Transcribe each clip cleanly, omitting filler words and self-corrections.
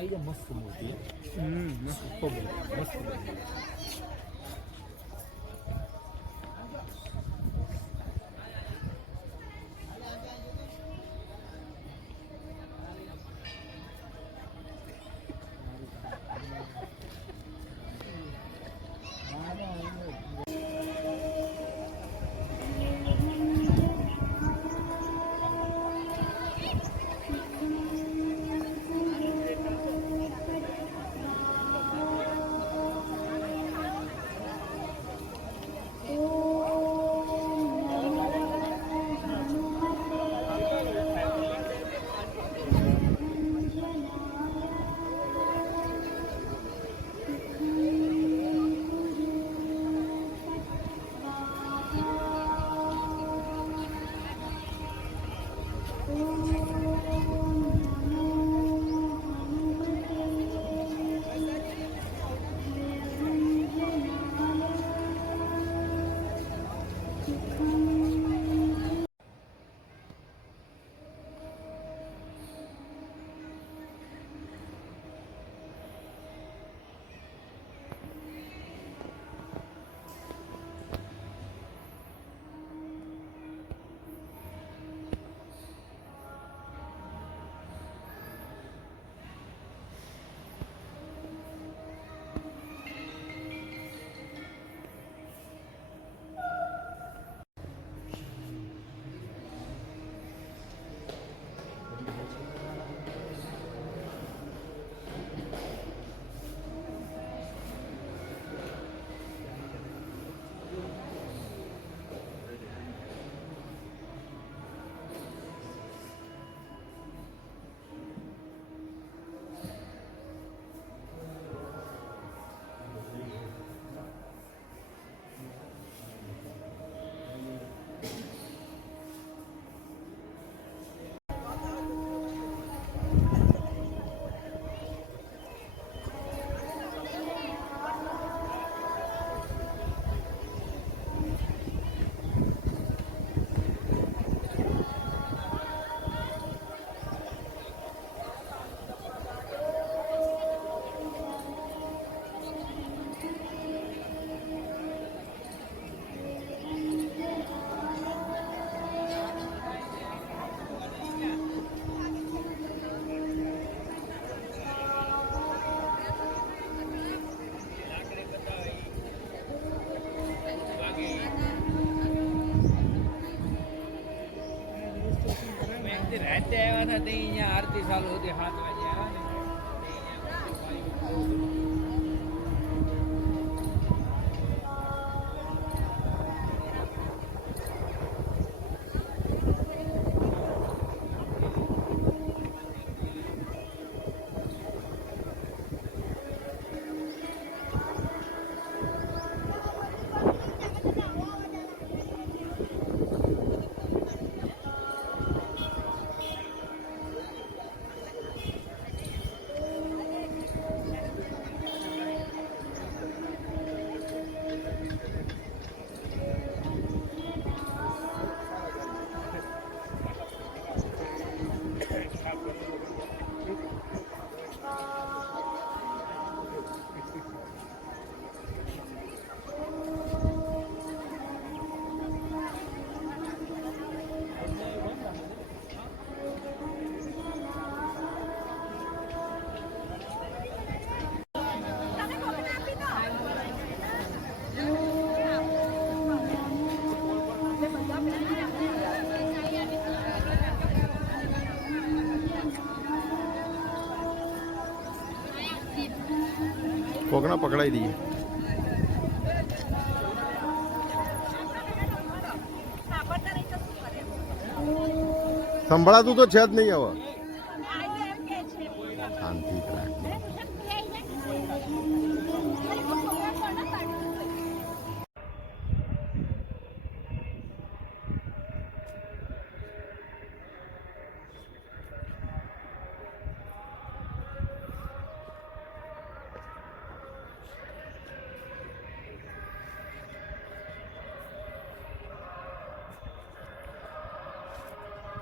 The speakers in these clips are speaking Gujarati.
આવી જાય મસ્ત મૂર્તિ. મસ્ત. રાતે આવ્યા હતા તે અહીંયા આરતી ચાલુ હતી 7 વાગે આવ્યા ને કોકના પકડાઈ દઈએ. સંભળાતું તો છે જ નહીં હવે. શાંતિ રાખ.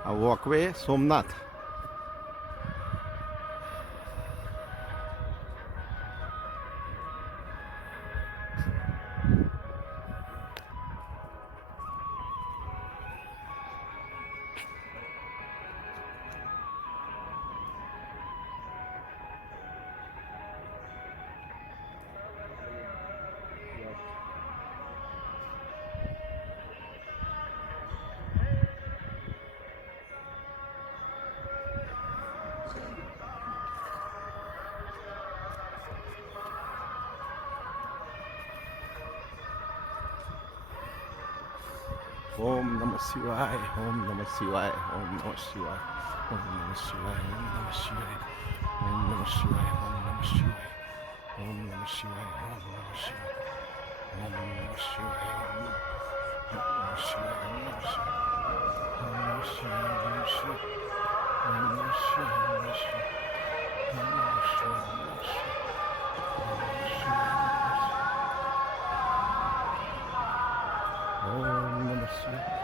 આ વોકવે સોમનાથ. ઓમ નમઃ શિવાય, ઓમ નમઃ શિવાય, ઓમ નમઃ શિવાય, ઓમ નમઃ શિવાય, ઓમ નમઃ શિવાય, ઓમ નમઃ શિવાય, ઓમ નમઃ શિવાય, ઓમ નમઃ શિવાય, ઓમ નમઃ શિવાય, ઓમ નમઃ શિવાય, ઓમ નમઃ શિવાય, ઓમ નમઃ શિવાય, ઓમ નમઃ શિવાય, ઓમ નમઃ શિવાય, ઓમ નમઃ શિવાય, ઓમ નમઃ શિવાય, ઓમ નમઃ શિવાય, ઓમ નમઃ શિવાય. Om Namah Shivaya.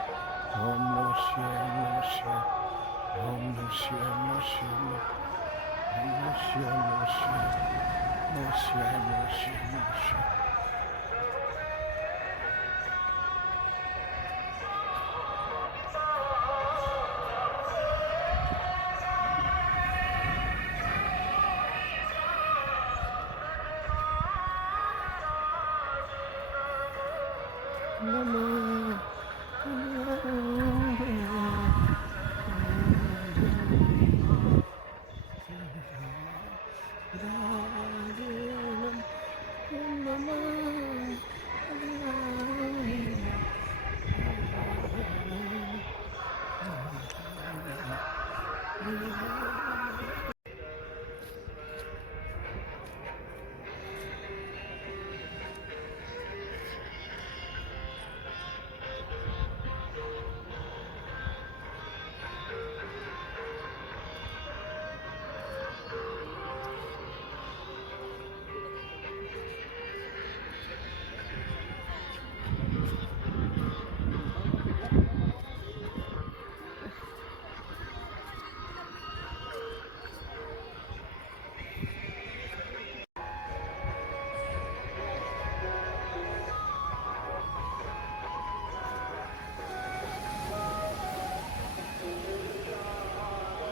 Om Namah Shivaya. Om Namah Shivaya. Om Namah Shivaya. Om Namah Shivaya. Om Namah Shivaya. Om Namah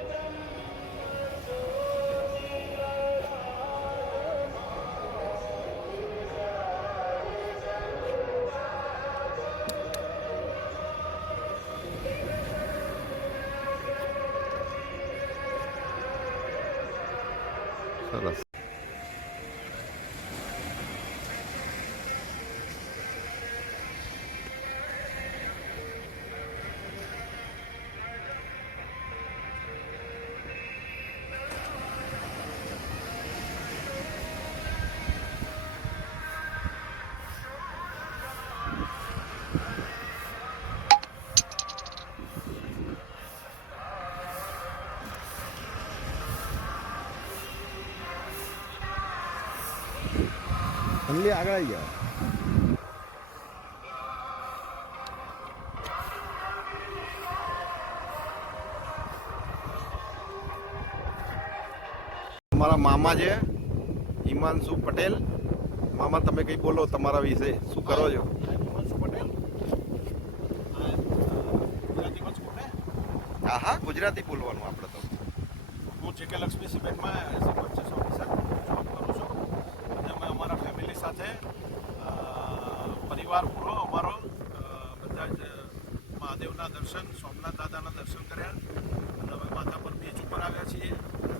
Shivaya. Namah Shivaya. Namah Shivaya. Namah Shivaya. સરસ. જલ્દી આગળ આવી જાઓ. તમારા મામા છે હિમાંશુ પટેલ. મામા તમે કંઈ બોલો તમારા વિશે, શું કરો છો? હા હા, ગુજરાતી બોલવાનું આપણે તો. હું જેકે લક્ષ્મી સિમેન્ટમાં as a purchase officer job કરું છું અને અમે અમારા ફેમિલી સાથે પરિવાર પૂરો અમારો બધા જ મહાદેવના દર્શન, સોમનાથ દાદાના દર્શન કર્યા અને હવે માધાપર બીચ ઉપર આવ્યા છીએ.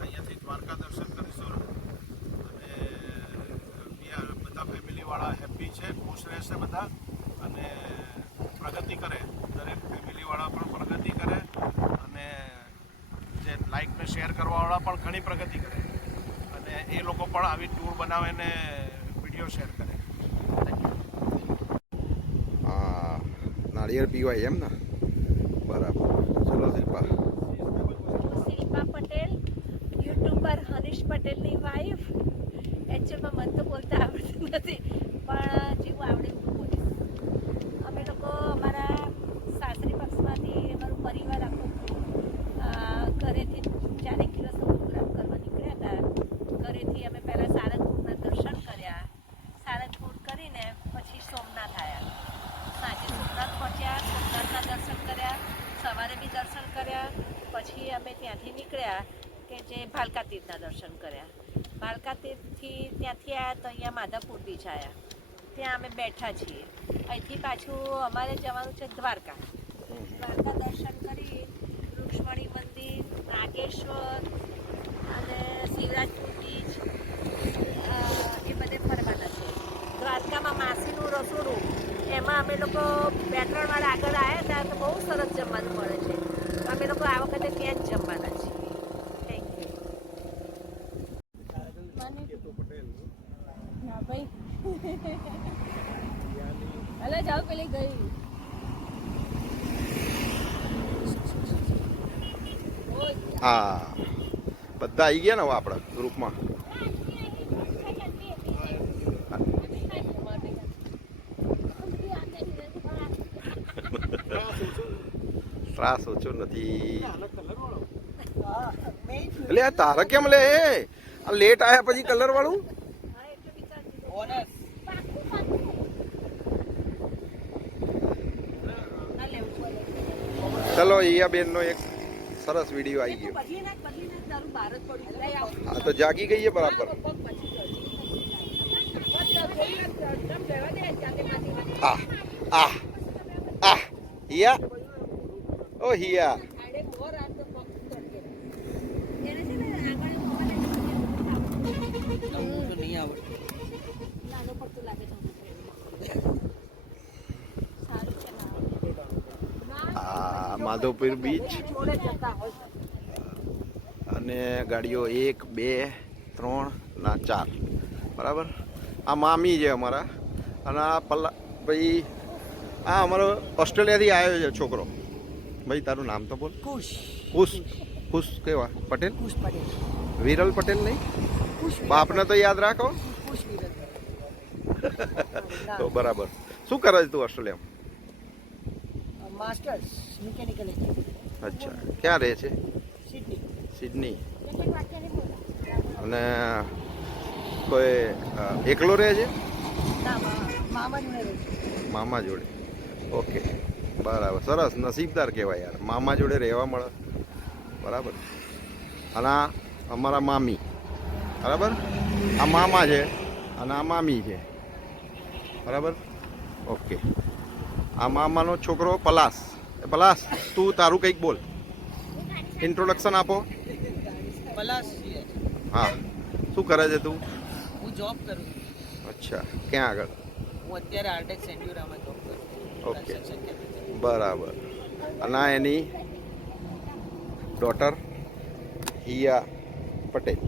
અહીંયાથી દ્વારકા દર્શન કરીશું અને બધા ફેમિલીવાળા હેપી છે, ખુશ રહેશે બધા અને પ્રગતિ કરે. દરેક ફેમિલીવાળા પણ પ્રગતિ કરે અને જે લાઈક ને શેર કરવાવાળા પણ ઘણી પ્રગતિ કરે અને એ લોકો પણ આવી ટૂર બનાવે ને વિડીયો શેર કરે. હા, નાળિયેર પીવાય એમ ને? બરાબર. ચલો શિલ્પા. શિલ્પા પટેલ, યુટ્યુબર હરીશ પટેલની વાઈફ. એકચ્યુઅલમાં મને તો બોલતા આવડતું નથી પણ જેવું આવડે એવું બોલીશ. અમે લોકો અમારા સાસરી પક્ષમાંથી અમારું પરિવાર આખું ઘરેથી 4 દિવસનો પ્રોગ્રામ કરવા નીકળ્યા હતા. ઘરેથી અમે પહેલાં સારંગપુરના દર્શન કર્યા. સારંગપુર કરીને પછી સોમનાથ આવ્યા. સાંજે સોમનાથ પહોંચ્યા, સોમનાથના દર્શન કર્યા, સવારે બી દર્શન કર્યા. પછી અમે ત્યાંથી નીકળ્યા કે જે ભાલકા તીર્થના દર્શન કર્યા. ભાલકા તીર્થથી ત્યાંથી આવ્યા તો અહીંયા માધાપુર બીચ આવ્યા. ત્યાં અમે બેઠા છીએ. અહીંથી પાછું અમારે જવાનું છે દ્વારકા. દ્વારકા દર્શન કરી રુક્ષ્મણી મંદિર, નાગેશ્વર અને શિવરાજપુર બીચ એ બધે ફરવાના છે. દ્વારકામાં માસીનું રસોડું, એમાં અમે લોકો 2-3 વાર આગળ આવ્યા હતા તો બહુ સરસ જમવાનું મળે છે. તો અમે લોકો આ વખતે ત્યાં જ જમવાના છીએ. Thank you. હા ભાઈ અલે જાઓ પેલી ગઈ હા બધા આવી ગયા ને હવે આપણા ગ્રુપમાં. ત્રાસ ઓછો નથી. એટલે આ તારે કેમ લે આ લેટ આયા પછી કલર વાળું? ચલો અહીંયા બેન નો એક સરસ વિડીયો આવી ગયો. હા તો જાગી ગઈ છે બરાબર. આ આ આ હિયા ઓ હિયા માધવપુર બીચ અને ગાડીઓ 1 2 3 ના 4 બરાબર. આ મામી છે અમારા અને આ પલ્લા ભાઈ આ અમારો ઓસ્ટ્રેલિયાથી આવ્યો છે છોકરો. ભાઈ તારું નામ તો બોલ. કુશ કુશ કેવા પટેલ? વિરલ પટેલ નહીં? બાપને તો યાદ રાખો. તો બરાબર. શું કરે છે તું ઓસ્ટ્રેલિયામાં? Masters mechanical. અચ્છા ક્યાં રહે છે? સિડની. અને કોઈ એકલો રહે છે? મામા જોડે. ઓકે બરાબર સરસ નસીબદાર કહેવાય યાર મામા જોડે રહેવા મળે. બરાબર. અને આ અમારા મામી બરાબર. આ મામા છે અને આ મામી છે બરાબર. ઓકે આ મામાનો છોકરો પલાસ. પલાસ તું તારું કંઈક બોલ, ઇન્ટ્રોડક્શન આપો. પલાસ. હા શું કરે છે તું? હું જોબ કરું. અચ્છા ક્યાં આગળ? હું અત્યારે આર્ટેક્સ સેન્ડ્યુરામાં જોબ કરું. ઓકે બરાબર. અને આ એની ડોટર હિયા પટેલ.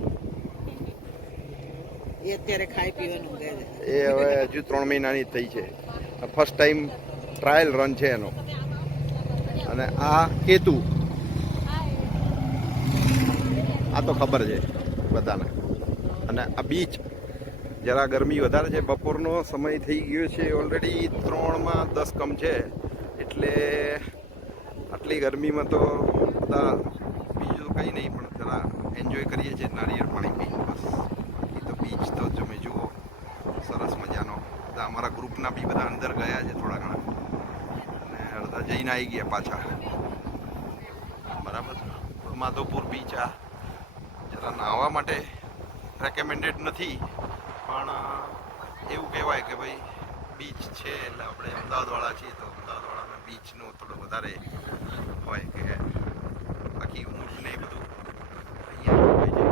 એ અત્યારે ખાઈ પીવાનું ગયા છે. એ હવે હજુ 3 મહિનાની થઈ છે. ફર્સ્ટ ટાઈમ ટ્રાયલ રન છે એનો. અને આ કેતુ આ તો ખબર છે બધાને. અને આ બીચ જરા ગરમી વધારે છે. બપોરનો સમય થઈ ગયો છે ઓલરેડી 3:10 કમ છે. એટલે આટલી ગરમીમાં તો બધા બીજું કંઈ નહીં પણ જરા એન્જોય કરીએ છીએ નારિયેળ પાણી પીને બસ. બાકી તો બીચ તો તમે જુઓ સરસ મજાનો. બધા અમારા ગ્રુપના બી બધા અંદર ગયા છે થોડા ઘણા અને અડધા જઈને આવી ગયા પાછા. બરાબર. માધવપુર બીચ આ જરા નાહવા માટે રેકમેન્ડેડ નથી પણ એવું કહેવાય કે ભાઈ બીચ છે એટલે આપણે અમદાવાદવાળા છીએ તો અમદાવાદવાળાના બીચનું થોડું વધારે હોય કે બાકી ઊંટ ને બધું અહીંયા હોય છે.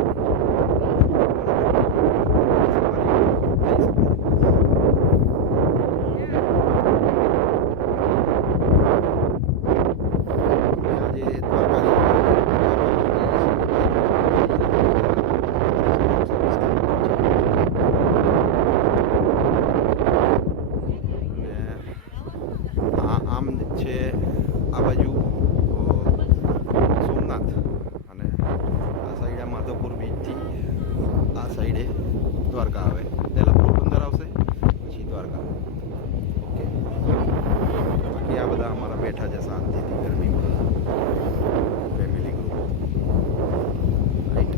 આમ છે આ બાજુ સોમનાથ અને આ સાઈડ માધવપુર બીચથી આ સાઈડે દ્વારકા આવે. પહેલાં પોરબંદર આવશે પછી દ્વારકા. ઓકે બાકી આ બધા અમારા બેઠા છે શાંતિથી ગરમીમાં family group. Right.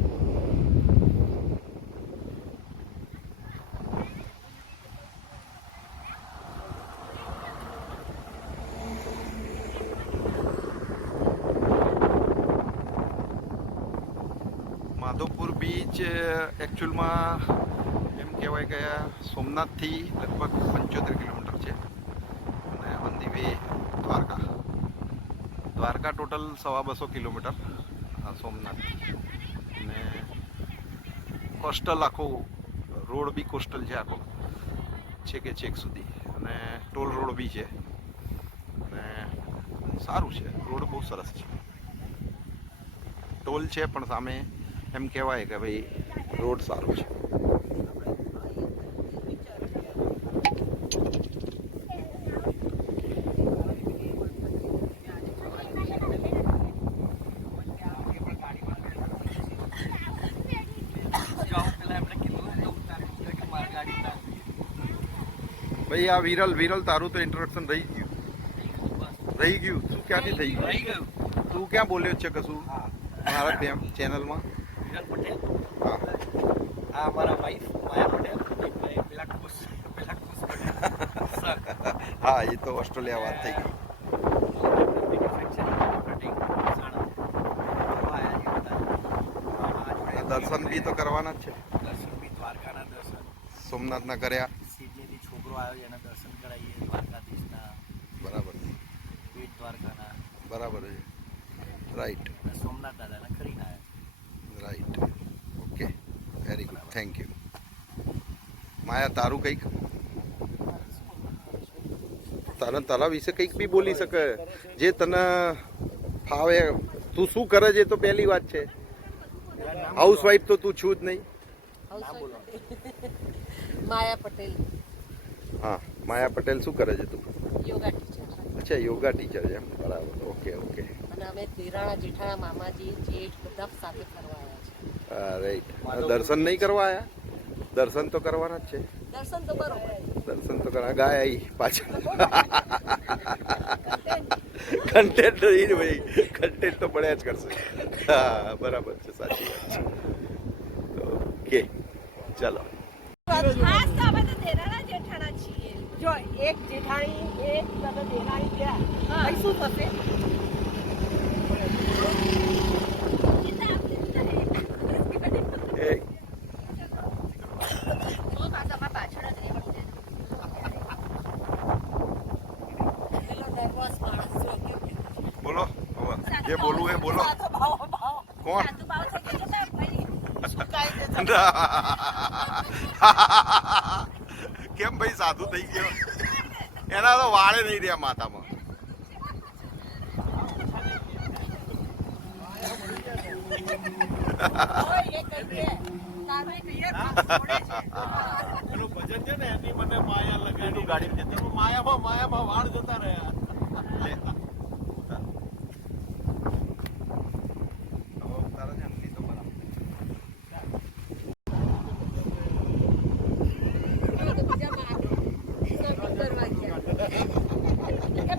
Madhavpur beach એકચ્યુઅલમાં એમ કહેવાય કે સોમનાથથી લગભગ 75 કિલોમીટર છે અને on the way Dwarka. Dwarka total 250 kilometre સોમનાથથી. અને કોસ્ટલ આખો રોડ બી કોસ્ટલ છે આખો. છેકે છેક સુધી અને ટોલ રોડ બી છે અને સારું છે, રોડ બહુ સરસ છે. ટોલ છે પણ સામે એમ કહેવાય કે ભાઈ રોડ સારું છે. ભાઈ આ વિરલ તારું તો ઇન્ટ્રોડક્શન રહી ગયું. શું ક્યાંથી થઈ ગયું? તું ક્યાં બોલ્યો છે કશું મારા ચેનલમાં? હા, આ મારા વાઈફ માયા પટેલ પેલા ખુશ હા, એ તો ઓસ્ટ્રેલિયા વાત થઈ ગઈ. દર્શન બી તો કરવાના જ છે. દર્શન બી દ્વારકાના દર્શન, સોમનાથના કર્યા. સિડનીથી છોકરો આવ્યો એના દર્શન કરાવીએ દ્વારકાધીશના, બરાબર, બેટ દ્વારકાના, બરાબર છે. રાઈટ, અને સોમનાથ દાદાના કરીને આવ્યા. Right, okay, very good, thank you. Maya તારું કંઈક તારા વિશે કંઈક બી બોલી શકે, જે તને ફાવે. તું શું કરે છે તો પહેલી વાત છે. હાઉસવાઈફ તો તું છું જ નહીં. માયા પટેલ, હા, માયા પટેલ શું કરે છે તું? યોગા ટીચર. અચ્છા, યોગા ટીચર છે એમ, બરાબર, ઓકે ઓકે. અને અમે દેરાણા જેઠાણા મામાજી જેઠ બધા સાથે ફરવા આવ્યા છે. રાઈટ. દર્શન નહીં કરવા આવ્યા? દર્શન તો કરવાના જ છે. દર્શન તો બરોબર. દર્શન તો કરવા. ગાય આવી પાછળ. કન્ટેન્ટ નહીં ને ભાઈ, કન્ટેન્ટ તો પડ્યા જ કરશે. હા, બરાબર છે, સાચી વાત છે. ઓકે, ચાલો. ખાસ તો અમે તો દેરાણા જેઠાણા છીએ. જો એક જેઠાણી એક તમે દેરાણી ત્યાં અહીં શું થશે? એ પેલો નર્વસ માણસ જો કેમ કે બોલો, હવે જે બોલવું એ બોલો. કોણ? સાધુ ભાવ થઈ ગયો છે ભાઈ. કેમ ભાઈ સાધુ થઈ ગયો? એના તો વાળે નહીં રહ્યા માથામાં. પેલું ભજન છે ને એની મને માયા લગાડી ગાડી જતો માયામાં વાળ જતા રહ્યા.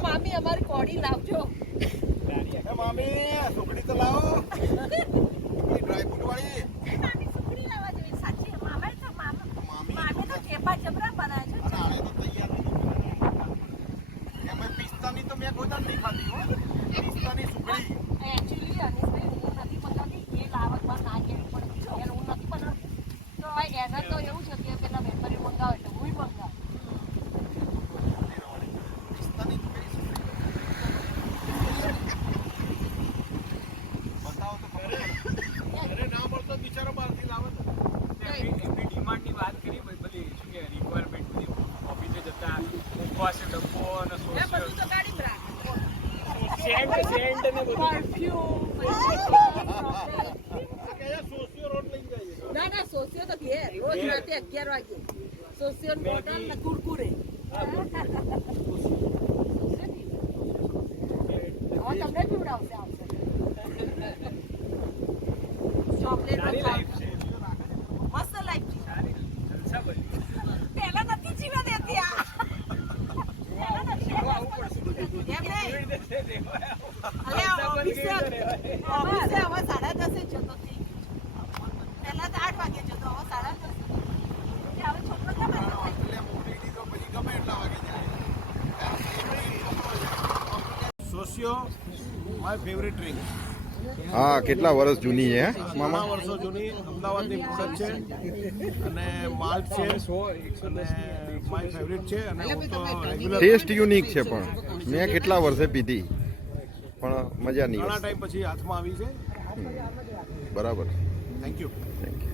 મામી અમારી કોડી લાવજો. મામી સુખડી તો લાવો, ડ્રાયફ્રૂટ વાળી. મામી સુખડી લાવવા જોઈએ. સાચી મામા તો મામી તો ઠેપા જબરા બનાવે છે. એમાં પિસ્તાની તો મેં કોઈ દાડ નહીં ખાધી હો. પિસ્તાની સુખડી. એકચ્યુઅલી અનિશભાઈ હું નથી બનાવતી, એ લાવતમાં ના કહેવી પડે. એને હું નથી બનાવતી તો એને તો એવું છે કે પેલા વેપારી મંગાવે એટલે હું મંગાવું. અરે ના મળતો બિચારો બહારથી લાવે તો. એમની ડિમાન્ડની વાત કરી બધી શું કે રિક્વાયરમેન્ટ બધી ઓફિસે જતા ઉપવાસ ડબ્બો અને બધું તો ગાડી જ રાખે. સેન્ટ ને બધું. સોસિયો રોડ લઈ જઈએ. ના ના સોસિયો તો ઘેર રોજ રાતે 11 વાગે સોસિયો બોટલ ને કુરકુરે. હવે તમને પીવડાવશે આવશે ચોકલેટ સારી લાઈફ છે. મસ્ત લાઈફ છે. જલસા ભરી. પહેલા નથી જીવા દેતી આ એમ નહીં. અરે ઓફિસે હવે 10:30 જતો થઈ ગયો. પહેલા તો 8 વાગે જતો, હવે 10:30. હવે છોકરો કેમ આવ્યો? Sosyo my favourite drink. હા, કેટલા વર્ષ જૂની છે મામા? 3 વર્ષો જૂની અમદાવાદની પ્રોડક્ટ છે અને માલ્ટ છે અને માય ફેવરેટ છે અને હું તો રેગ્યુલર ટેસ્ટ યુનિક છે પણ મેં કેટલા વર્ષે પીધી પણ મજા નહીં. ઘણા ટાઈમ પછી હાથમાં આવી છે. બરાબર, થેન્ક યુ. Thank you.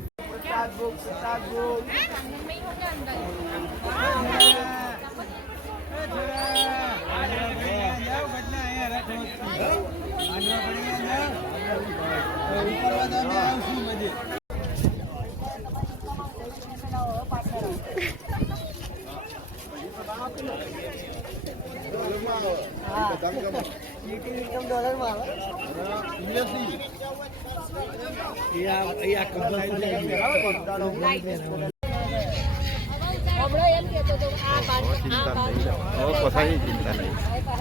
હમણાં એમ કહેતો હતો આ બાર ચિંતા નહીં હવે કસાઈ ચિંતા નહીં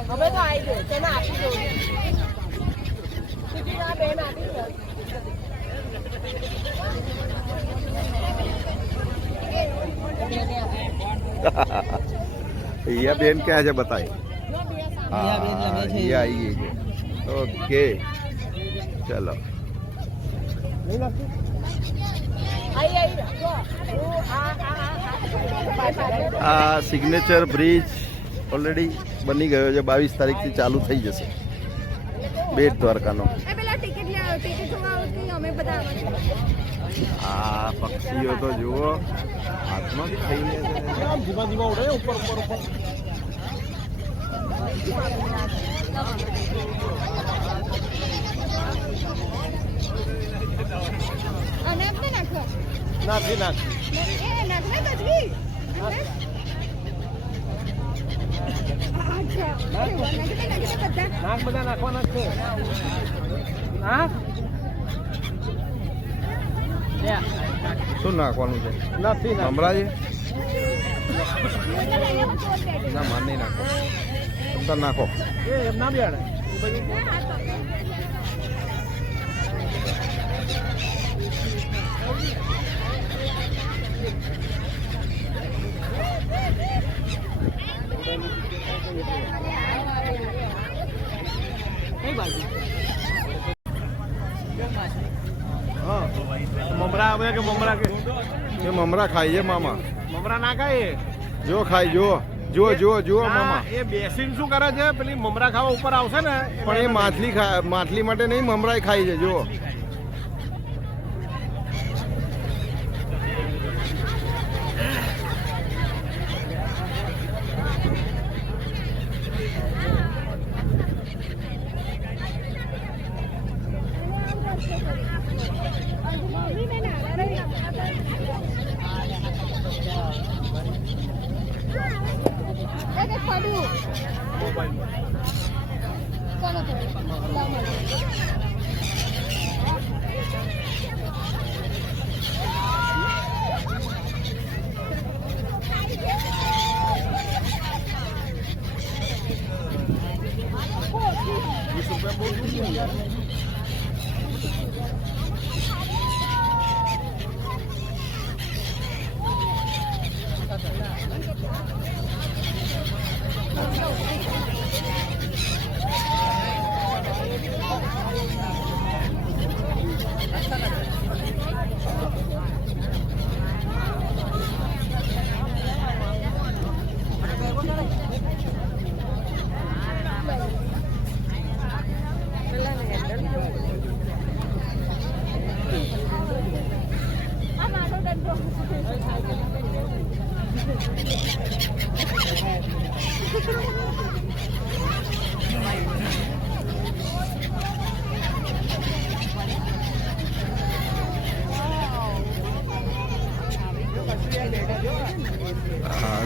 હવે તો આવી ગયો તેને આપી દઉં આ બેન આપી દઉં ये बहन क्या है बताए हाँ ये आई है ओके चलो આ સિગ્નેચર બ્રિજ ઓલરેડી બની ગયો છે 22 તારીખથી ચાલુ થઈ જશે બેટ દ્વારકાનો આ પક્ષીઓ તો જુઓ હાથમાં જ થઈને ધીમા ધીમા ઉડે ઉપર ઉપર ઉપર નાખી નાખી નાખ બધા નાખવાના છે શું નાખવાનું છે નથી હમણાં છે ના માર નહીં નાખો તમ નાખો એમ ના બેડે મમરા આવે કે મમરા કે એ મમરા ખાય છે મામા મમરા ના ખાય જો ખાય જો જો જો જો મામા એ બેસીને શું કરે છે પેલી મમરા ખાવા ઉપર આવશે ને પણ એ માછલી માછલી માટે નહીં મમરા ખાય છે જો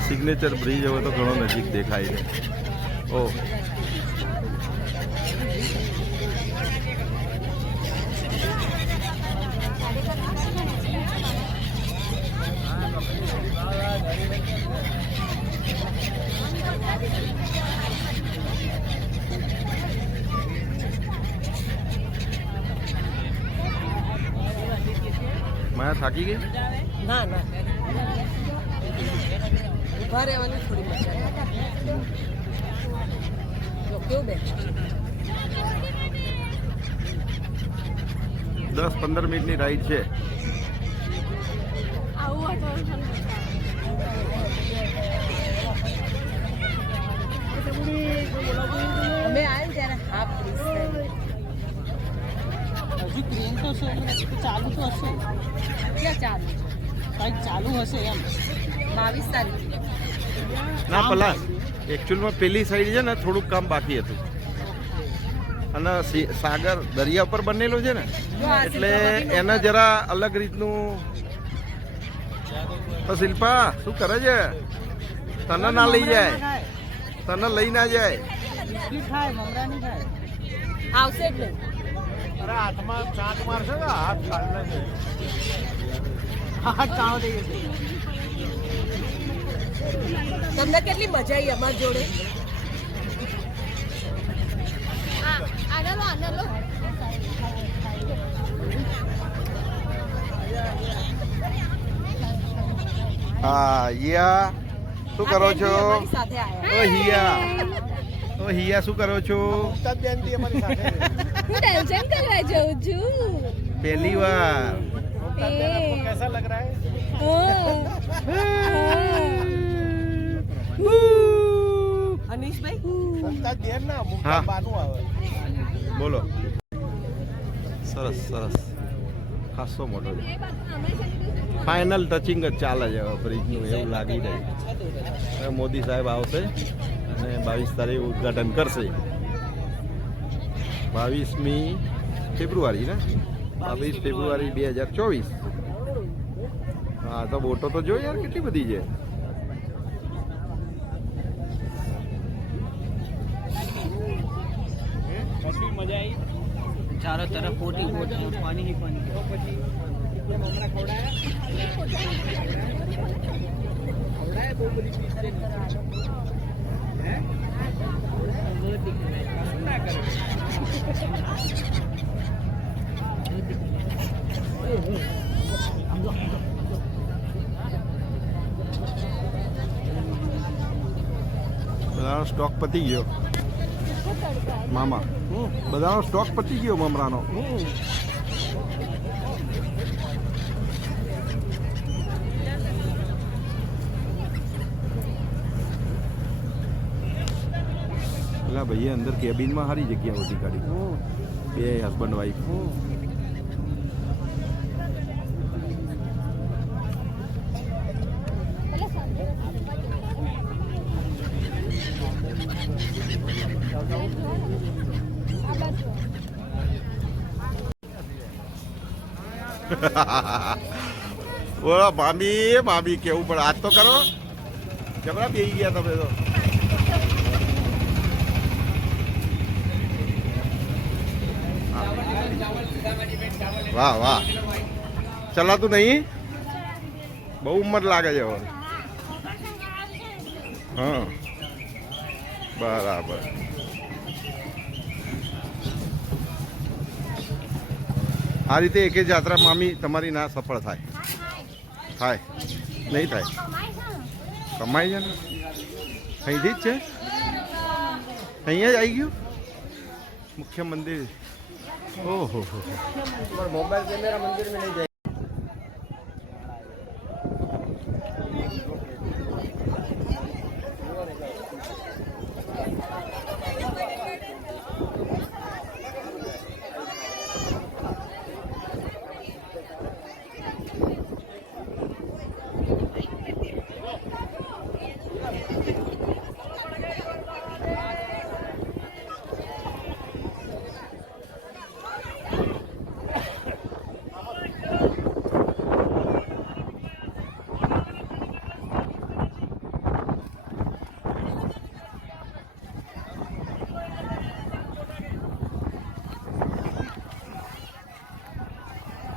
સિગ્નેચર બ્રિજ હવે તો ઘણો નજીક દેખાય છે ઓ માયા થાકી ગઈ ના ના ઉભા રહેવાની થોડી મજા કેવું બેઠા 10-15 મિનિટની રાઈડ છે અમે આવ્યા ત્યારે હાફ હજુ ટ્રેન તો છે ચાલુ તો હશે ક્યાં ચાલુ કંઈક ચાલુ હશે એમ 22 તારીખ ના પેલા એકચ્યુઅલમાં પેલી સાઈડ છે ને થોડુંક કામ બાકી હતું અને સાગર દરિયા પર બનેલો છે ને એટલે એને જરા અલગ રીતનું. તો શિલ્પા શું કરે છે? તને ના લઈ જાય, તને લઈ ના જાય. આવશે એટલે અરે હાથમાં ચાંચ મારશે ને હાથ કાઢને છે. હાથ કાળો થઈ જશે. તમને કેટલી મજા આવી અમારી જોડે? આના લો હા હિયા શું કરો છો? અમારી સાથે આયા. ઓ હિયા, ઓ હિયા શું કરો છો? ઉસ્તાદ બેન બી અમારી સાથે છે. હું ટેન્શન કરવા જાઉં છું પહેલી વાર. उस्ताद बेन आपको कैसा लग रहा है? અનીશભાઈ ઉસ્તાદ બેન ના હા. મુક્તા બાનું આવે. બોલો. સરસ સરસ, ખાસો મોટો છે. ફાઇનલ ટચિંગ જ ચાલે છે હવે બ્રિજનું, એવું લાગી રહ્યું. હવે મોદી સાહેબ આવશે અને 22 તારીખે ઉદ્ઘાટન કરશે. 22મી ફેબ્રુઆરી ને 22 ફેબ્રુઆરી 2024. હા તો બોટો તો જો યાર કેટલી બધી છે. પછી મજા આવી. ચારો તરફ પોટી પોટી પાણી ही पानी. તો પછી મમરા ખવડાયા બહુ બધી પીસ છે. હે ના કરે. બધાનો સ્ટોક પતી ગયો મામા, બધાનો સ્ટોક પતી ગયો મમરાનો. પેલા ભાઈએ અંદર કેબિનમાં સારી જગ્યા હોતી કાઢી, બે હસબન્ડ વાઈફ. બોલો ભાભી, ભાભી કેવું પડે આજ તો કરો. જબરા બેસી ગયા તમે તો. વાહ વાહ, ચલાતું નહીં? બહુ ઉંમર લાગે છે હવે. હા બરાબર. આ રીતે એક જાત્રા મામી તમારી ના સફળ થાય? થાય નહીં થાય? કમાઈ છે ને અહીંથી જ છે, અહીંયા જ આવી ગયું મુખ્ય મંદિર. ઓહો મોબાઈલ કેમેરા મંદિર में नहीं जाए.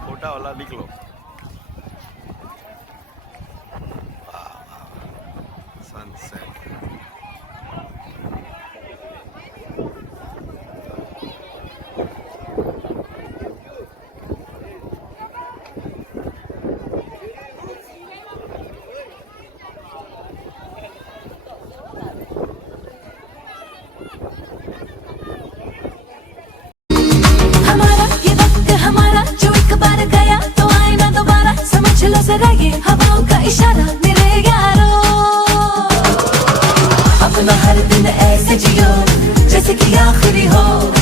फोटा वाला लिख लो. सनसेट. जरा ये हवाओं का इशारा मेरे यारों, अपना हर दिन ऐसे जियो जैसे कि आखिरी हो.